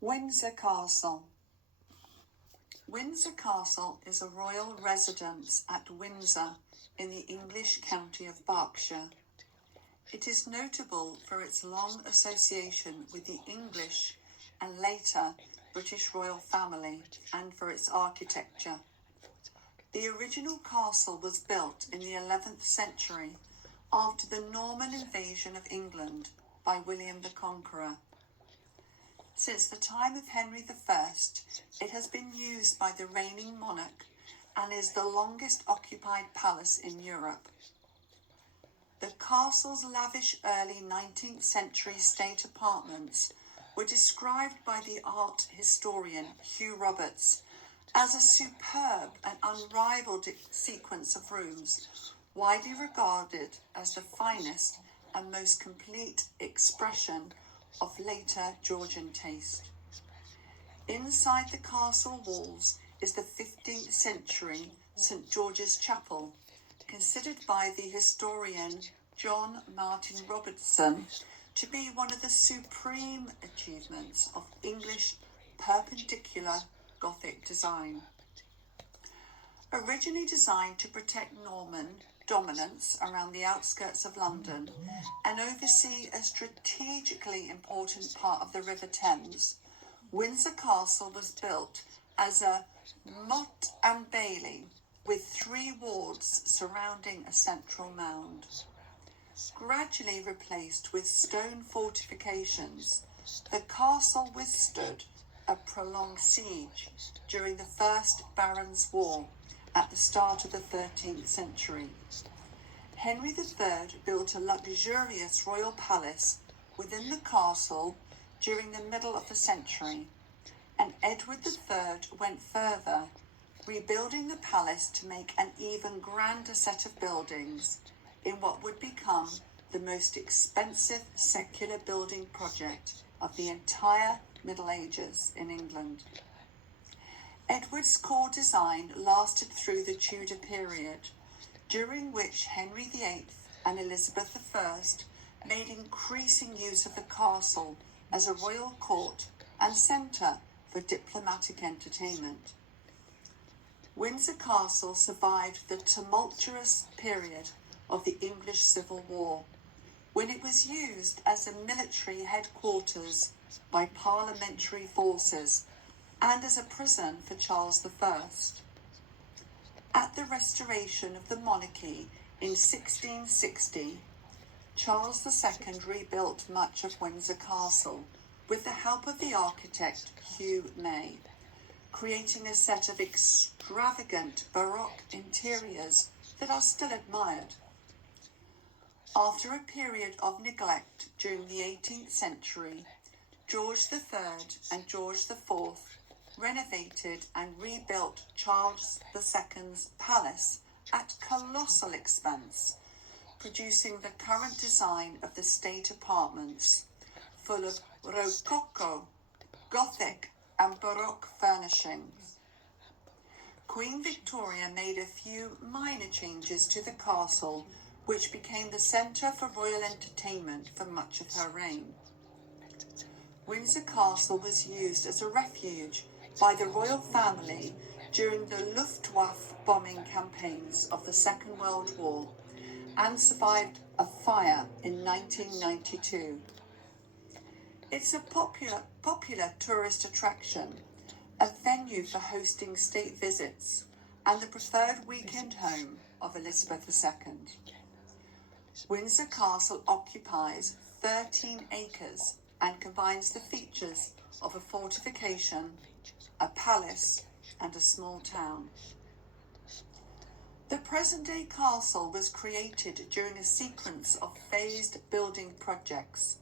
Windsor Castle. Windsor Castle is a royal residence at Windsor in the English county of Berkshire. It is notable for its long association with the English and later British royal family and for its architecture. The original castle was built in the 11th century after the Norman invasion of England by William the Conqueror. Since the time of Henry I, it has been used by the reigning monarch and is the longest occupied palace in Europe. The castle's lavish early 19th century state apartments were described by the art historian Hugh Roberts as a superb and unrivaled sequence of rooms, widely regarded as the finest and most complete expression of later Georgian taste. Inside the castle walls is the 15th century St. George's Chapel, considered by the historian John Martin Robertson to be one of the supreme achievements of English perpendicular Gothic design. Originally designed to protect Norman dominance around the outskirts of London and oversee a strategically important part of the River Thames, Windsor Castle was built as a motte and bailey with 3 wards surrounding a central mound. Gradually replaced with stone fortifications, the castle withstood a prolonged siege during the First Barons' War at the start of the 13th century. Henry III built a luxurious royal palace within the castle during the middle of the century, and Edward III went further, rebuilding the palace to make an even grander set of buildings in what would become the most expensive secular building project of the entire Middle Ages in England. Edward's core design lasted through the Tudor period, during which Henry VIII and Elizabeth I made increasing use of the castle as a royal court and centre for diplomatic entertainment. Windsor Castle survived the tumultuous period of the English Civil War, when it was used as a military headquarters by parliamentary forces and as a prison for Charles I. At the restoration of the monarchy in 1660, Charles II rebuilt much of Windsor Castle with the help of the architect Hugh May, creating a set of extravagant Baroque interiors that are still admired. After a period of neglect during the 18th century, George III and George IV renovated and rebuilt Charles II's palace at colossal expense, producing the current design of the state apartments, full of Rococo, Gothic and Baroque furnishings. Queen Victoria made a few minor changes to the castle, which became the centre for royal entertainment for much of her reign. Windsor Castle was used as a refuge by the royal family during the Luftwaffe bombing campaigns of the Second World War and survived a fire in 1992. It's a popular tourist attraction, a venue for hosting state visits, and the preferred weekend home of Elizabeth II. Windsor Castle occupies 13 acres and combines the features of a fortification, a palace, and a small town. The present-day castle was created during a sequence of phased building projects,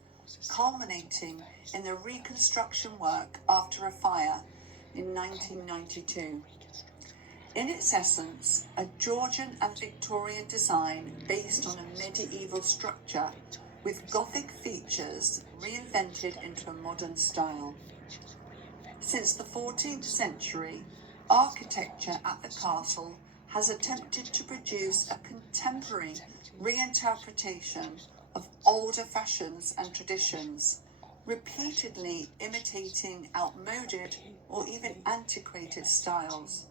culminating in the reconstruction work after a fire in 1992. In its essence, a Georgian and Victorian design based on a medieval structure with Gothic features reinvented into a modern style. Since the 14th century, architecture at the castle has attempted to produce a contemporary reinterpretation of older fashions and traditions, repeatedly imitating outmoded or even antiquated styles.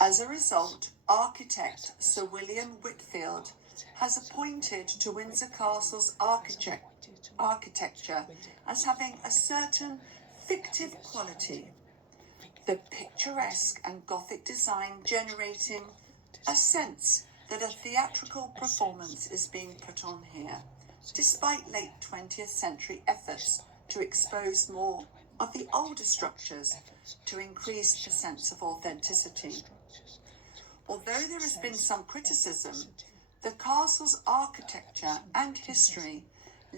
As a result, architect Sir William Whitfield has appointed to Windsor Castle's architecture as having a certain fictive quality, the picturesque and Gothic design generating a sense that a theatrical performance is being put on here, despite late 20th century efforts to expose more of the older structures to increase the sense of authenticity. Although there has been some criticism, the castle's architecture and history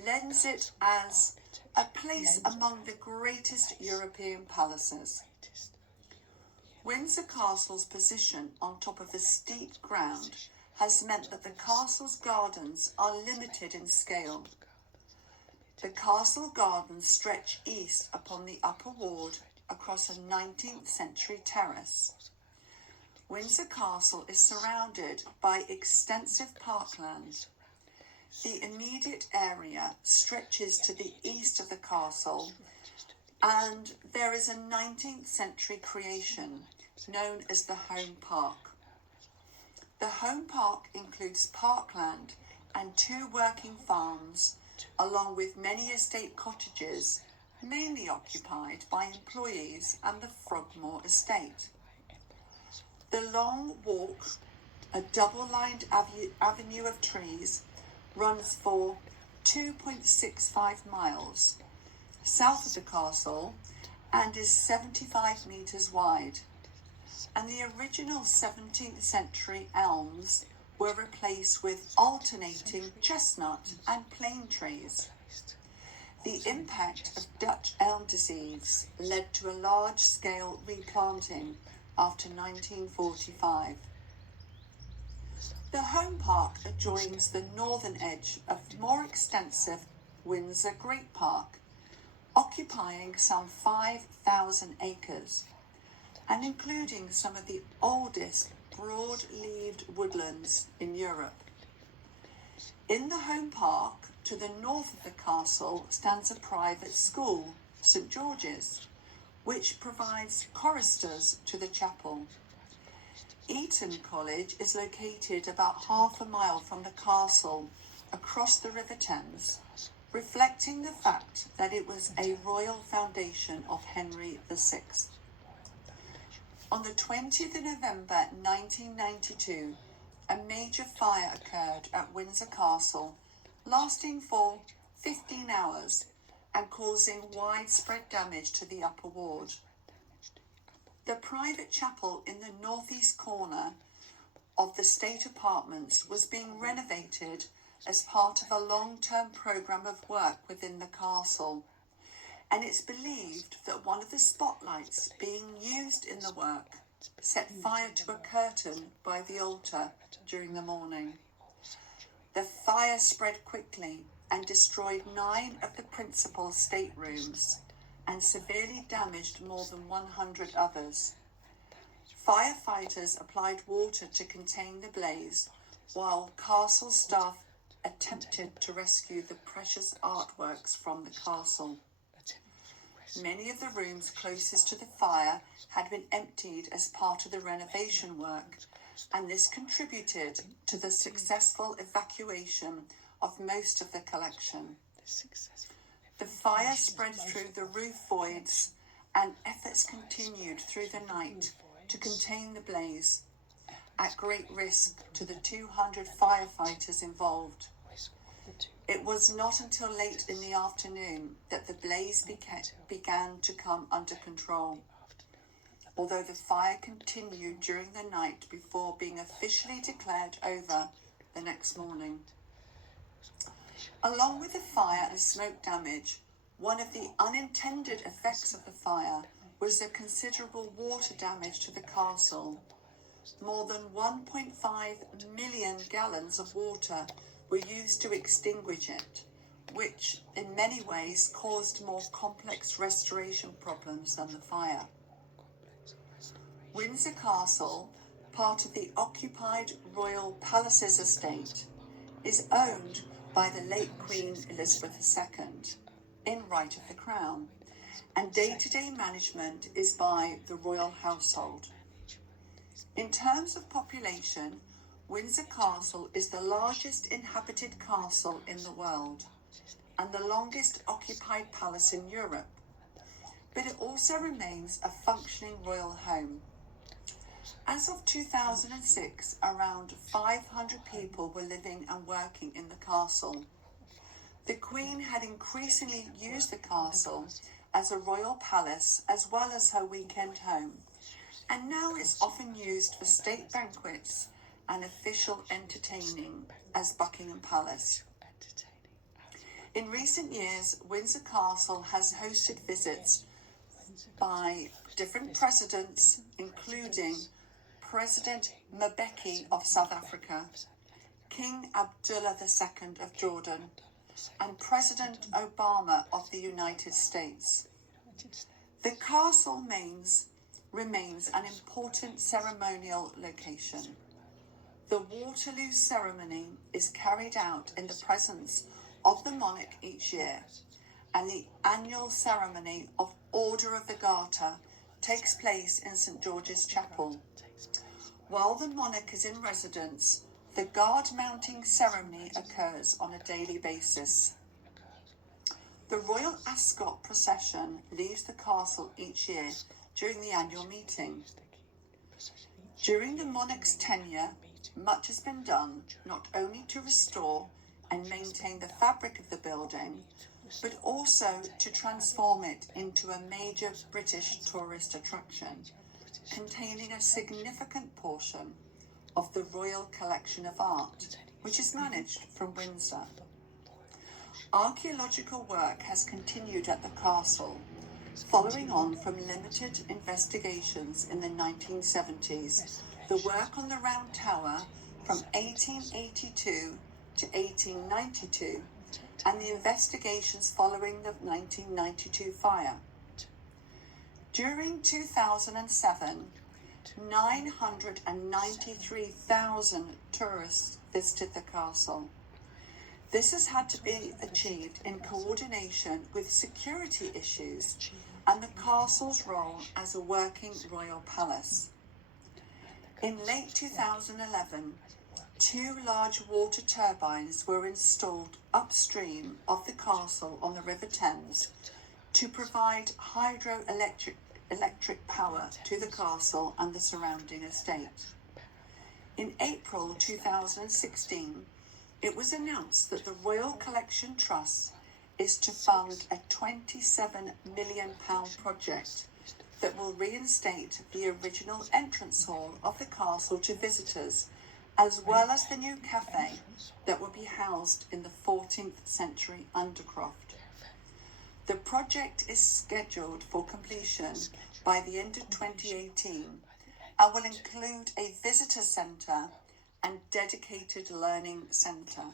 lends it as a place among the greatest European palaces. Windsor Castle's position on top of the steep ground has meant that the castle's gardens are limited in scale. The castle gardens stretch east upon the upper ward across a 19th century terrace. Windsor Castle is surrounded by extensive parkland. The immediate area stretches to the east of the castle, and there is a 19th century creation known as the Home Park. The Home Park includes parkland and 2 working farms, along with many estate cottages, mainly occupied by employees and the Frogmore estate. The long walk, a double-lined avenue of trees, runs for 2.65 miles south of the castle and is 75 metres wide. And the original 17th century elms were replaced with alternating chestnut and plane trees. The impact of Dutch elm disease led to a large-scale replanting after 1945. The Home Park adjoins the northern edge of more extensive Windsor Great Park, occupying some 5,000 acres and including some of the oldest broad-leaved woodlands in Europe. In the Home Park, to the north of the castle, stands a private school, St George's, which provides choristers to the chapel. Eton College is located about half a mile from the castle across the River Thames, reflecting the fact that it was a royal foundation of Henry VI. On the 20th of November 1992, a major fire occurred at Windsor Castle, lasting for 15 hours and causing widespread damage to the upper ward. The private chapel in the northeast corner of the state apartments was being renovated as part of a long-term programme of work within the castle, and it's believed that one of the spotlights being used in the work set fire to a curtain by the altar during the morning. The fire spread quickly and destroyed 9 of the principal staterooms and severely damaged more than 100 others. Firefighters applied water to contain the blaze, while castle staff attempted to rescue the precious artworks from the castle. Many of the rooms closest to the fire had been emptied as part of the renovation work, and this contributed to the successful evacuation of most of the collection. The fire spread through the roof voids, and efforts continued through the night to contain the blaze, at great risk to the 200 firefighters involved. It was not until late in the afternoon that the blaze began to come under control, although the fire continued during the night before being officially declared over the next morning. Along with the fire and smoke damage, one of the unintended effects of the fire was the considerable water damage to the castle. More than 1.5 million gallons of water were used to extinguish it, which in many ways caused more complex restoration problems than the fire. Windsor Castle, part of the occupied Royal Palaces estate, is owned by the late Queen Elizabeth II. in right of the Crown, and day-to-day management is by the royal household. In terms of population, Windsor Castle is the largest inhabited castle in the world and the longest occupied palace in Europe, but it also remains a functioning royal home. As of 2006, around 500 people were living and working in the castle. The Queen had increasingly used the castle as a royal palace as well as her weekend home, and now it's often used for state banquets and official entertaining as Buckingham Palace. In recent years, Windsor Castle has hosted visits by different presidents, including President Mbeki of South Africa, King Abdullah II of Jordan, and President Obama of the United States. The castle remains an important ceremonial location. The Waterloo ceremony is carried out in the presence of the monarch each year, and the annual ceremony of Order of the Garter takes place in St George's Chapel. While the monarch is in residence, the guard mounting ceremony occurs on a daily basis. The Royal Ascot procession leaves the castle each year during the annual meeting. During the monarch's tenure, much has been done not only to restore and maintain the fabric of the building, but also to transform it into a major British tourist attraction, containing a significant portion of the Royal Collection of Art, which is managed from Windsor. Archaeological work has continued at the castle, following on from limited investigations in the 1970s, the work on the Round Tower from 1882 to 1892, and the investigations following the 1992 fire. During 2007, 993,000 tourists visited the castle. This has had to be achieved in coordination with security issues and the castle's role as a working royal palace. In late 2011, 2 large water turbines were installed upstream of the castle on the River Thames to provide hydroelectric power to the castle and the surrounding estate. In April 2016, it was announced that the Royal Collection Trust is to fund a £27 million project that will reinstate the original entrance hall of the castle to visitors, as well as the new cafe that will be housed in the 14th century undercroft. The project is scheduled for completion by the end of 2018 and will include a visitor centre and dedicated learning centre.